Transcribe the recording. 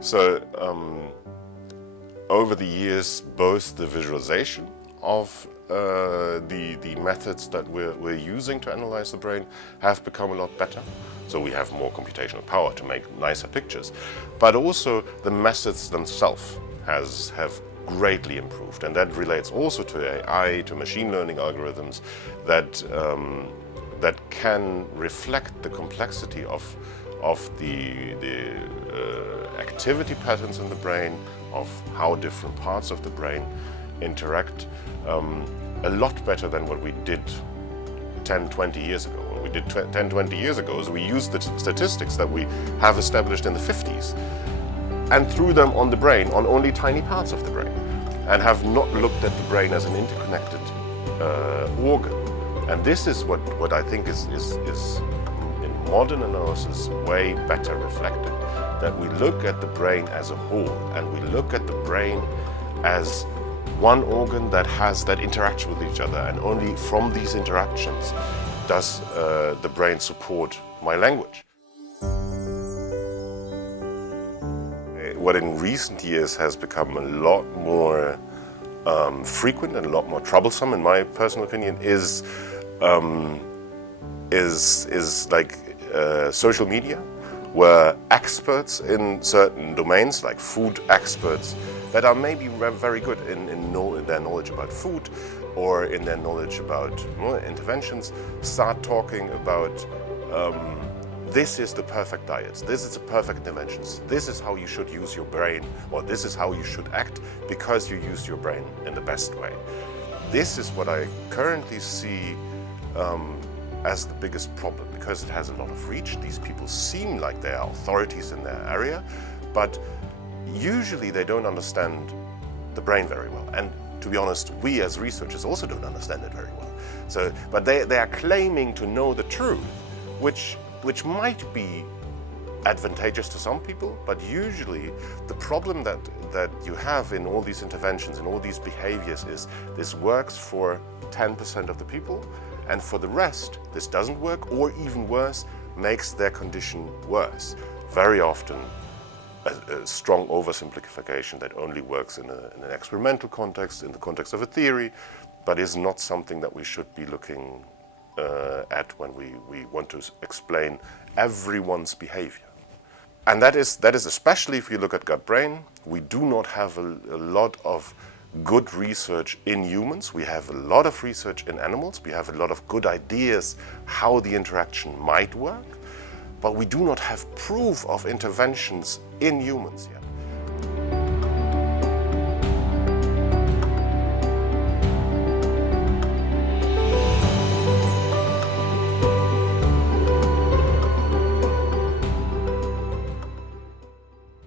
So over the years, both the visualization of the methods that we're using to analyze the brain have become a lot better. So we have more computational power to make nicer pictures. But also the methods themselves have greatly improved. And that relates also to AI, to machine learning algorithms that can reflect the complexity of the activity patterns in the brain, of how different parts of the brain interact, a lot better than what we did 10, 20 years ago. What we did 10, 20 years ago is we used the statistics that we have established in the 50s and threw them on the brain, on only tiny parts of the brain, and have not looked at the brain as an interconnected organ. And this is what I think is in modern analysis way better reflected, that we look at the brain as a whole, and we look at the brain as one organ that has that interaction with each other, and only from these interactions does the brain support my language. What in recent years has become a lot more frequent and a lot more troublesome, in my personal opinion, is like social media, where experts in certain domains, like food experts, that are maybe very good in their knowledge about food or in their knowledge about interventions, start talking about this is the perfect diet, this is the perfect interventions, this is how you should use your brain, or this is how you should act because you use your brain in the best way. This is what I currently see as the biggest problem, because it has a lot of reach. These people seem like they are authorities in their area, but usually they don't understand the brain very well. And to be honest, we as researchers also don't understand it very well. So, but they are claiming to know the truth, which might be advantageous to some people, but usually the problem that you have in all these interventions and all these behaviors is this works for 10% of the people, and for the rest this doesn't work, or even worse, makes their condition worse. Very often a strong oversimplification that only works in an experimental context, in the context of a theory, but is not something that we should be looking at when we want to explain everyone's behavior. And that is especially if you look at gut-brain. We do not have a lot of good research in humans. We have a lot of research in animals. We have a lot of good ideas how the interaction might work, but we do not have proof of interventions in humans yet.